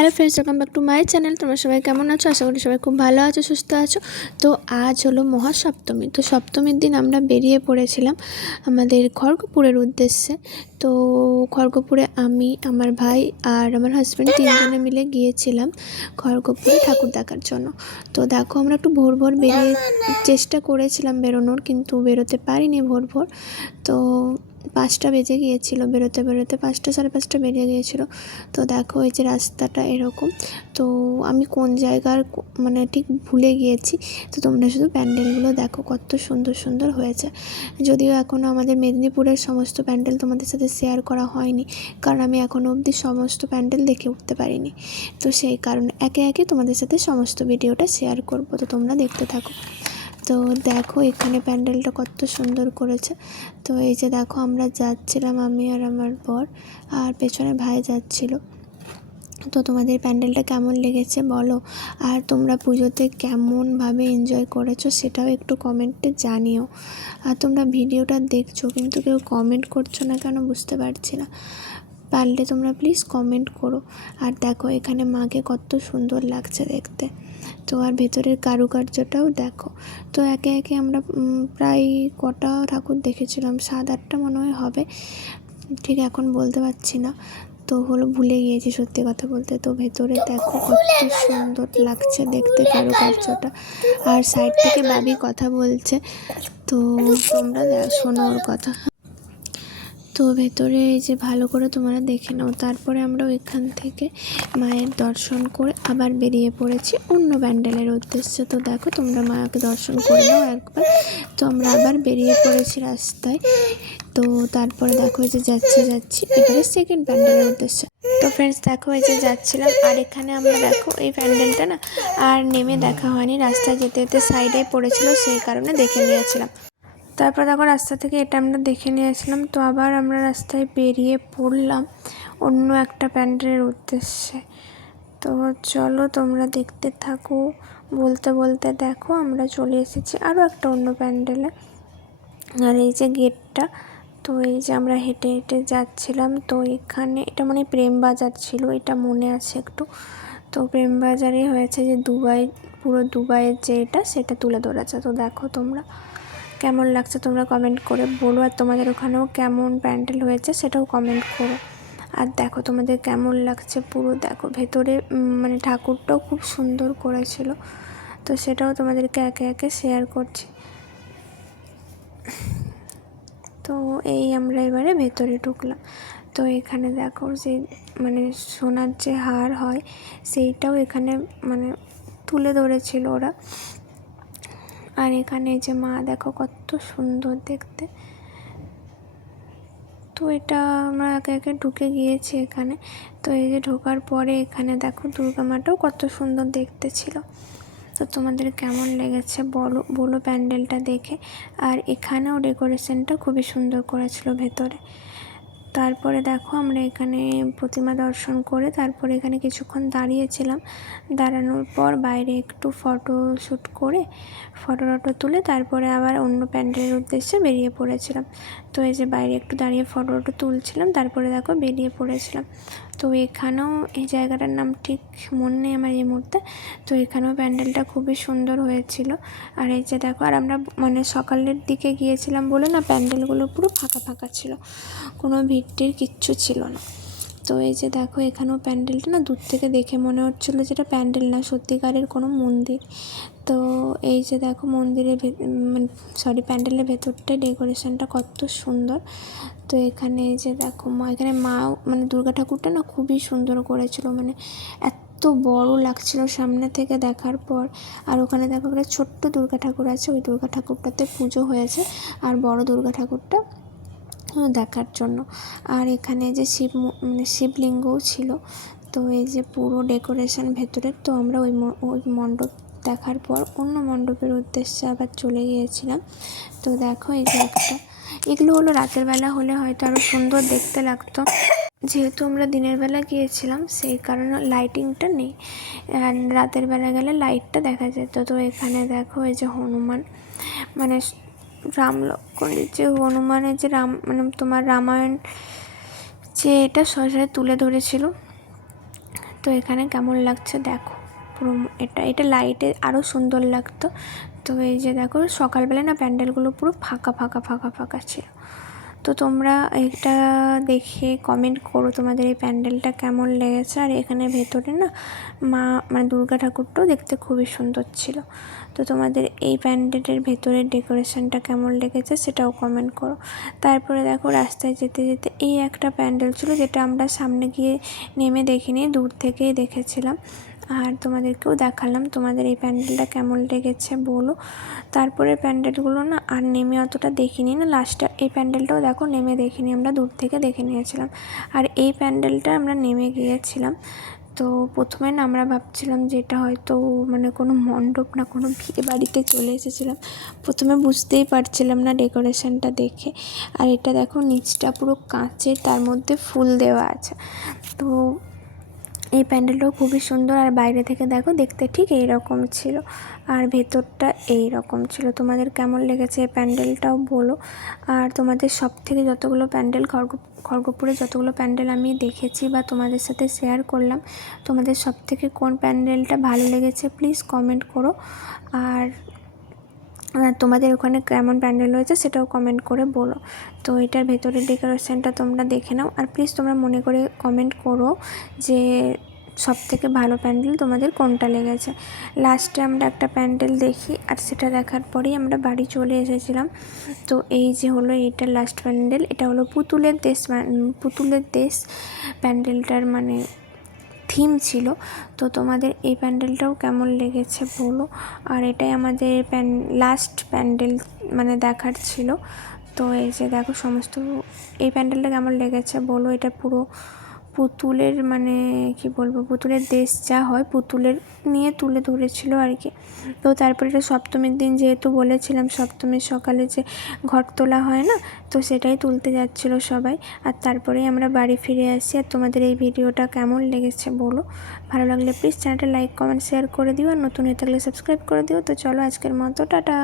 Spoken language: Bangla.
Hello friends welcome back to my channel তোমরা সবাই কেমন আছো? আশা করি সবাই খুব ভালো আছো, সুস্থ আছো। তো আজ হলো মহাসপ্তমী। তো সপ্তমীর দিন আমরা বেরিয়ে পড়েছিলাম আমাদের খড়গপুরের উদ্দেশ্যে। তো খড়গপুরে আমি, আমার ভাই আর আমার হাজব্যান্ড তিনজনে মিলে গিয়েছিলাম খড়গপুরে ঠাকুর দেখার জন্য। তো দেখো, আমরা একটু ভোর ভোর বেরিয়ে চেষ্টা করেছিলাম বেরোনোর, কিন্তু বেরোতে পারিনি ভোর ভোর। তো পাঁচটা বেজে গিয়েছিল, বেরোতে বেরোতে পাঁচটা সাড়ে পাঁচটা বেজে গিয়েছিল। তো দেখো এই যে রাস্তাটা এরকম। তো আমি কোন জায়গার মানে ঠিক ভুলে গিয়েছি। তো তোমরা শুধু প্যান্ডেলগুলো দেখো, কত সুন্দর সুন্দর হয়েছে। যদিও এখনও আমাদের মেদিনীপুরের সমস্ত প্যান্ডেল তোমাদের সাথে শেয়ার করা হয়নি, কারণ আমি এখনও অবধি সমস্ত প্যান্ডেল দেখে উঠতে পারিনি। তো সেই কারণে একে একে তোমাদের সাথে সমস্ত ভিডিওটা শেয়ার করব। তো তোমরা দেখতে থাকো। তো দেখো এখানে প্যান্ডেলটা কত সুন্দর করেছে। তো এই যে দেখো আমরা যাচ্ছিলাম আমি আর আমার বর আর পেছনে ভাই যাচ্ছিল। তো তোমাদের প্যান্ডেলটা কেমন লেগেছে বলো? আর তোমরা পুজোতে কেমনভাবে এনজয় করেছ সেটাও একটু কমেন্টে জানিও। আর তোমরা ভিডিওটা দেখছ কিন্তু কেউ কমেন্ট করছ না কেন বুঝতে পারছি না। পারলে তোমরা প্লিজ কমেন্ট করো। আর দেখো, এখানে মাকে কত সুন্দর লাগছে দেখতে। তো আর ভেতরের কারুকার্যটাও দেখো। তো একে একে আমরা প্রায় কটা ঠাকুর দেখেছিলাম, সাত আটটা মনে হয় হবে। ঠিক এখন বলতে পারছি না। তো হলো ভুলে গিয়েছি সত্যি কথা বলতে। তো ভেতরে দেখো কত সুন্দর লাগছে দেখতে কারুকার্যটা। আর সাইড থেকে বাবি কথা বলছে। তো তোমরা শোনো ওর কথা। তো ভেতরে এই যে ভালো করে তোমরা দেখে নাও। তারপরে আমরা ওইখান থেকে মায়ের দর্শন করে আবার বেরিয়ে পড়েছি অন্য প্যান্ডেলের উদ্দেশ্যে। তো দেখো, তোমরা মাকে দর্শন করে নাও একবার। তো আমরা আবার বেরিয়ে পড়েছি রাস্তায়। তো তারপরে দেখো যে যাচ্ছি যাচ্ছি। এবারে সেকেন্ড প্যান্ডেলের উদ্দেশ্যে। তো ফ্রেন্ডস দেখো, এই যে যাচ্ছিলাম। আর এখানে আমরা দেখো, এই প্যান্ডেলটা না আর নেমে দেখা হয়নি। রাস্তায় যেতে যেতে সাইডে পড়েছিল, সেই কারণে দেখে নিয়েছিলাম। তারপর দেখো রাস্তা থেকে এটা আমরা দেখে নিয়েছিলাম, তো আবার আমরা রাস্তায় বেরিয়ে পড়লাম অন্য একটা প্যান্ডেলের উদ্দেশ্যে। তো চলো তোমরা দেখতে থাকো, বলতে বলতে দেখো আমরা চলে এসেছি আরও একটা অন্য প্যান্ডেলে। আর এই যে গেটটা, তো এই যে আমরা হেঁটে হেঁটে যাচ্ছিলাম, তো এখানে এটা মানে প্রেম বাজার ছিল, এটা মনে আছে একটু। তো প্রেম বাজারে হয়েছে যে দুবাই, পুরো দুবাইয়ের যে এটা, সেটা তুলে ধরেছে। তো দেখো তোমরা। কেমন লাগছে তোমরা কমেন্ট করে বলো, আর তোমাদের ওখানেও কেমন প্যান্ডেল হয়েছে সেটাও কমেন্ট করো। আর দেখো তোমাদের কেমন লাগছে পুরো, দেখো ভেতরে মানে ঠাকুরটাও খুব সুন্দর করেছিল। তো সেটাও তোমাদেরকে একে একে শেয়ার করছি। তো এই আমরা এবারে ভেতরে ঢুকলাম। তো এখানে দেখো যে মানে সোনার যে হার হয়, সেইটাও এখানে মানে তুলে ধরেছিল ওরা। আর এখানে যে মা, দেখো কত সুন্দর দেখতে। তো এটা আমরা একে একে ঢুকে গিয়েছি এখানে। তো এই যে ঢোকার পরে এখানে দেখো দুর্গা মাটাও কত সুন্দর দেখতে ছিল। তো তোমাদের কেমন লেগেছে বলো বলো প্যান্ডেলটা দেখে। আর এখানেও ডেকোরেশনটা খুবই সুন্দর করেছিল ভেতরে। তারপরে দেখো আমরা এখানে প্রতিমা দর্শন করে তারপরে এখানে কিছুক্ষণ দাঁড়িয়েছিলাম। দাঁড়ানোর পর বাইরে একটু ফটো শ্যুট করে ফটো টটো তুলে তারপরে আবার অন্য প্যান্ডেলের উদ্দেশ্যে বেরিয়ে পড়েছিলাম। তো এই যে বাইরে একটু দাঁড়িয়ে ফটো টটো তুলছিলাম, তারপরে দেখো বেরিয়ে পড়েছিলাম। তো এখানেও এই জায়গাটার নাম ঠিক মনে নেই আমার এই মুহূর্তে। তো এখানেও প্যান্ডেলটা খুবই সুন্দর হয়েছিল। আর এই যে দেখো, আর আমরা মানে সকালের দিকে গিয়েছিলাম বলে না, প্যান্ডেলগুলো পুরো ফাঁকা ফাঁকা ছিল। কোনো ভিড়টির কিচ্ছু ছিল না। তো এই যে দেখো এখানেও প্যান্ডেলটা না দূর থেকে দেখে মনে হচ্ছিল যেটা প্যান্ডেল না, সত্যিকারের কোনো মন্দির। তো এই যে দেখো মন্দিরের মানে সরি প্যান্ডেলের ভেতরটা ডেকোরেশনটা কত সুন্দর। তো এখানে এই যে দেখো মা, এখানে মাও মানে দুর্গা ঠাকুরটা না খুবই সুন্দর করেছিল মানে এত বড় লাগছিল সামনে থেকে দেখার পর। আর ওখানে দেখো একটা ছোট্ট দুর্গা ঠাকুর আছে, ওই দুর্গা ঠাকুরটাতে পুজো হয়েছে। আর বড় দুর্গা ঠাকুরটা দেখার জন্য। আর এখানে যে শিব মানে শিবলিঙ্গও ছিল। তো এই যে পুরো ডেকোরেশন ভেতরের তো আমরা ওই ওই মণ্ডপ দেখার পর অন্য মণ্ডপের উদ্দেশ্যে আবার চলে গিয়েছিলাম। তো দেখো এই যে একটা, এগুলো হলো রাতের বেলা হলে হয়তো আরও সুন্দর দেখতে লাগতো। যেহেতু আমরা দিনের বেলা গিয়েছিলাম, সেই কারণে লাইটিংটা নেই। রাতের বেলা গেলে লাইটটা দেখা যেত। তো এখানে দেখো এই যে হনুমান মানে রাম লক্ষ্মণের যে হনুমানের যে রাম মানে তোমার রামায়ণ যে এটা সরাসরি তুলে ধরেছিল। তো এখানে কেমন লাগছে দেখো, পুরো এটা এটা লাইটে আরও সুন্দর লাগতো। তো এই যে দেখো সকালবেলা না প্যান্ডেলগুলো পুরো ফাঁকা ফাঁকা ফাঁকা ফাঁকা ছিল। তো তোমরা এটা দেখে কমেন্ট করো তোমাদের এই প্যান্ডেলটা কেমন লেগেছে। আর এখানে ভেতরে না মা মানে দুর্গা ঠাকুরটাও দেখতে খুবই সুন্দর ছিল। তো তোমাদের এই প্যান্ডেলের ভেতরের ডেকোরেশনটা কেমন লেগেছে সেটাও কমেন্ট করো। তারপরে দেখো রাস্তায় যেতে যেতে এই একটা প্যান্ডেল ছিল যেটা আমরা সামনে গিয়ে নেমে দেখিনি, দূর থেকেই দেখেছিলাম। আর তোমাদেরকেও দেখালাম তোমাদের এই প্যান্ডেলটা কেমন লেগেছে বলো। তারপরে প্যান্ডেলগুলো না আর নেমে অতটা দেখিনি না, লাস্টে এই প্যান্ডেলটাও দেখো নেমে দেখিনি, আমরা দূর থেকে দেখে নিয়েছিলাম। আর এই প্যান্ডেলটা আমরা নেমে গিয়েছিলাম। তো প্রথমে না আমরা ভাবছিলাম যে এটা হয়তো মানে কোনো মণ্ডপ না, কোনো বিয়ে বাড়িতে চলে এসেছিলাম। প্রথমে বুঝতেই পারছিলাম না ডেকোরেশনটা দেখে। আর এটা দেখো নিচটা পুরো কাঁচের, তার মধ্যে ফুল দেওয়া আছে। তো এই প্যান্ডেলটাও খুবই সুন্দর আর বাইরে থেকে দেখো, দেখতে ঠিক এই রকম ছিল। আর ভেতরটা এই রকম ছিল। তোমাদের কেমন লেগেছে এই প্যান্ডেলটাও বলো। আর তোমাদের সব থেকে যতগুলো প্যান্ডেল, খড়গ, খড়গপুরে যতগুলো প্যান্ডেল আমি দেখেছি বা তোমাদের সাথে শেয়ার করলাম, তোমাদের সব থেকে কোন প্যান্ডেলটা ভালো লেগেছে প্লিজ কমেন্ট করো। আর আর তোমাদের ওখানে কেমন প্যান্ডেল হয়েছে সেটাও কমেন্ট করে বলো। তো এটার ভেতরের ডেকোরেশনটা তোমরা দেখে নাও। আর প্লিজ তোমরা মনে করে কমেন্ট করো যে সব থেকে ভালো প্যান্ডেল তোমাদের কোনটা লেগেছে। লাস্টে আমরা একটা প্যান্ডেল দেখি আর সেটা দেখার পরেই আমরা বাড়ি চলে এসেছিলাম। তো এই যে হলো এইটা লাস্ট প্যান্ডেল, এটা হলো পুতুলের দেশ পুতুলের দেশ। প্যান্ডেলটার মানে থিম ছিল। তো তোমাদের এই প্যান্ডেলটাও কেমন লেগেছে বলো? আর এটাই আমাদের প্যান লাস্ট প্যান্ডেল মানে দেখার ছিল। তো এই যে দেখো, সমস্ত এই প্যান্ডেলটা কেমন লেগেছে বলো? এটা পুরো পুতুলের মানে কি বলব, পুতুলের দেশ যা হয় পুতুলের নিয়ে তুলে ধরেছিল আর কি। তো তারপরে এটা সপ্তমীর দিন যেহেতু বলেছিলাম, সপ্তমীর সকালে যে ঘট তোলা হয় না, তো সেটাই তুলতে যাচ্ছিল সবাই। আর তারপরেই আমরা বাড়ি ফিরে আসি। আর তোমাদের এই ভিডিওটা কেমন লেগেছে বলো? ভালো লাগলে প্লিজ চ্যানেলটা লাইক কমেন্ট শেয়ার করে দিও। আর নতুন হয়ে থাকলে সাবস্ক্রাইব করে দিও। তো চলো আজকের মতো, টাটা।